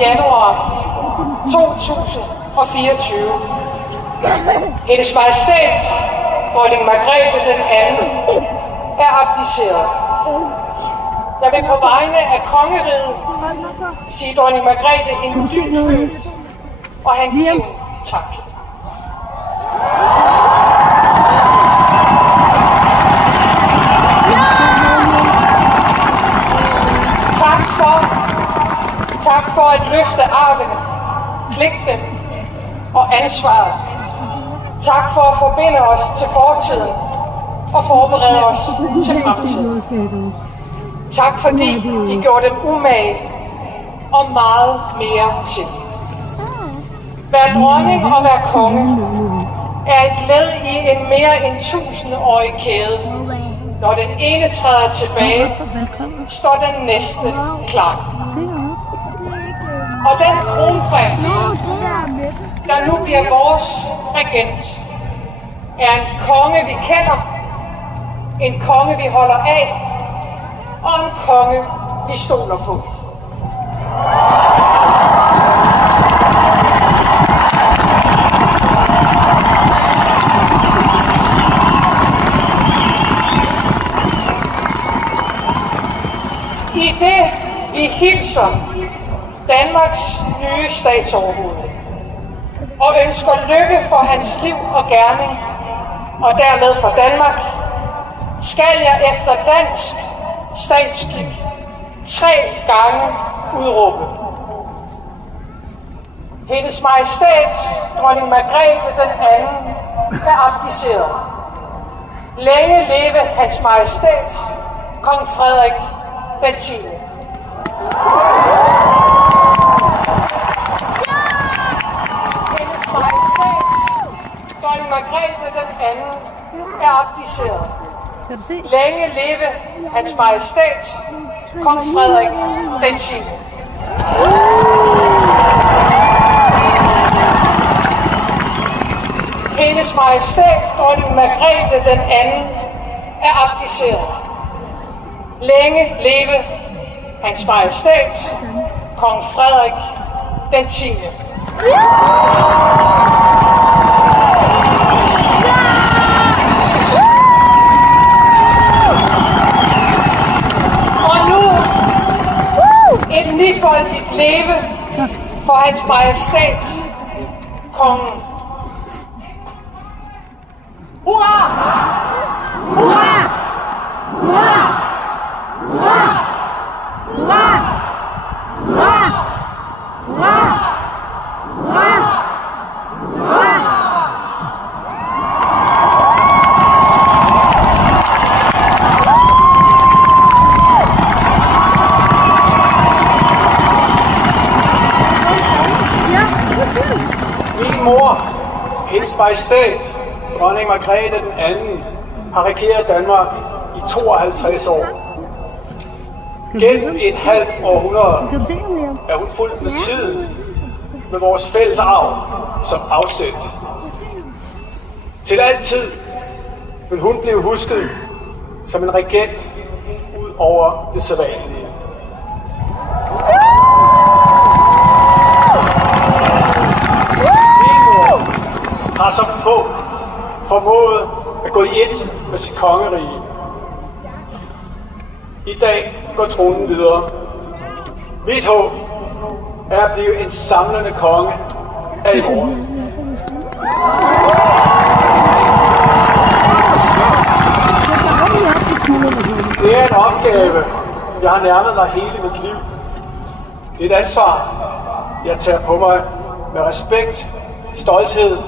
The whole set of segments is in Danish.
januar 2024. Hendes Majestæt Dronning Margrethe den anden er abdiceret. Jeg vil på vegne af kongeriget sige Dronning Margrethe en dybfølt og hengiven tak. Tak for at løfte arven, pligten og ansvaret. Tak for at forbinde os til fortiden og forberede os til fremtiden. Tak fordi I gjorde dem umage og meget mere til. Hver dronning og hver konge er et led i en mere end 1000-årig kæde. Når den ene træder tilbage, står den næste klar. Og den kronprins, der nu bliver vores regent, er en konge, vi kender, en konge, vi holder af, og en konge, vi stoler på. I det, vi hilser Danmarks nye statsoverhoved og ønsker lykke for hans liv og gerning, og dermed for Danmark, skal jeg efter dansk statsskik 3 gange udråbe. Hendes Majestæt Dronning Margrethe den anden er abdiceret. Længe leve Hans Majestæt Kong Frederik den 10. Hendes Majestæt Dronning Margrethe den anden er abdiceret. Længe leve Hans Majestæt Kong Frederik den 10. Hendes Majestæt Dronning Margrethe den anden er abdiceret. Længe leve Hans Majestæt Kong Frederik den 10. Og nu et nifoldigt leve for Hans Majestæt Kongen. Hurra! Hurra! Hurra! Hurra! Hurra! Hurra! Hurra! Hurra! Hurra! Min mor, Hendes Majestæt Dronning Margrethe den anden, har regeret Danmark i 52 år. Gennem et halvt århundrede er hun fuldt med tiden, med vores fælles arv som afsæt. Til altid vil hun blive husket som en regent ud over det sædvanlige. Min mor har som få formået at gå i ét med sit kongerige. I dag går tronen videre. Mit håb er at blive en samlende konge af i morgen. Det er en opgave, jeg har nærmet mig hele mit liv. Det er et ansvar, jeg tager på mig med respekt, stolthed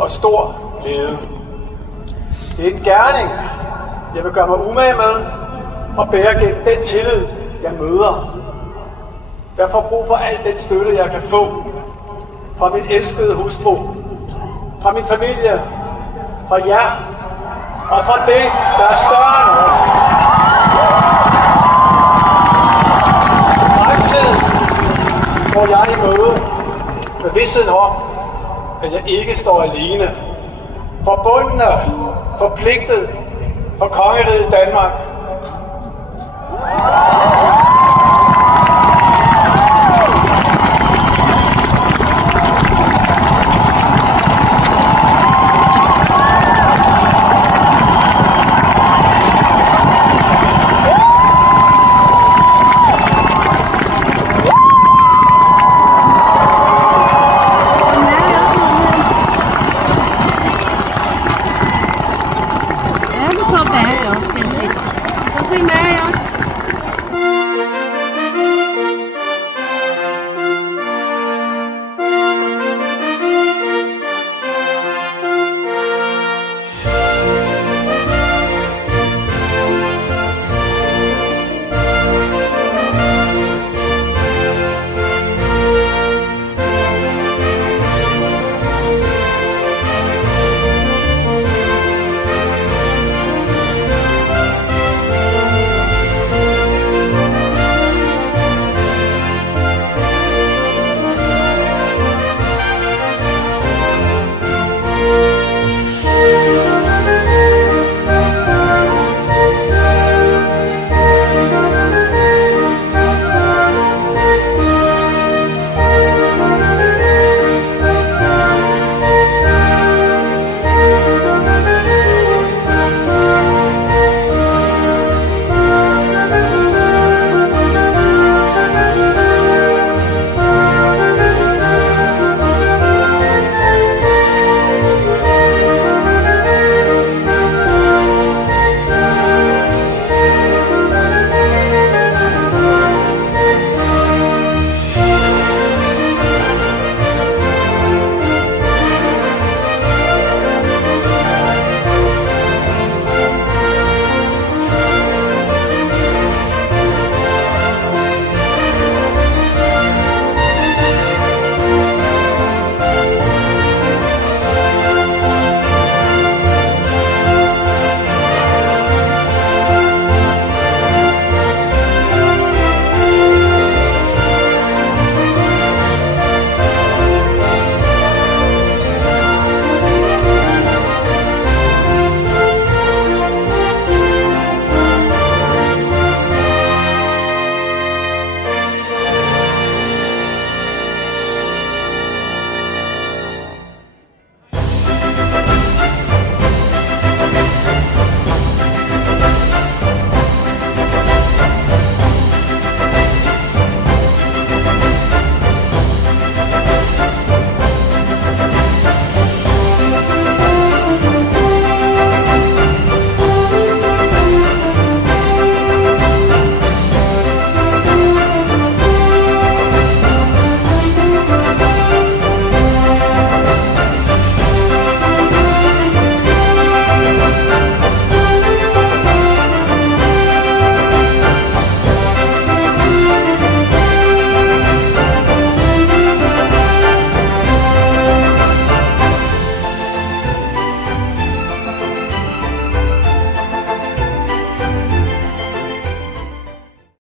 og stor glæde. Det er en gerning, jeg vil gøre mig umage med og bære gennem den tillid, jeg møder. Jeg får brug for al den støtte, jeg kan få fra min elskede hustru, fra min familie, fra jer og fra det, der er større end os. Fremtiden går jeg i møde med vidstheden om, at jeg ikke står alene. Forbundne, forpligtet for kongeriget Danmark.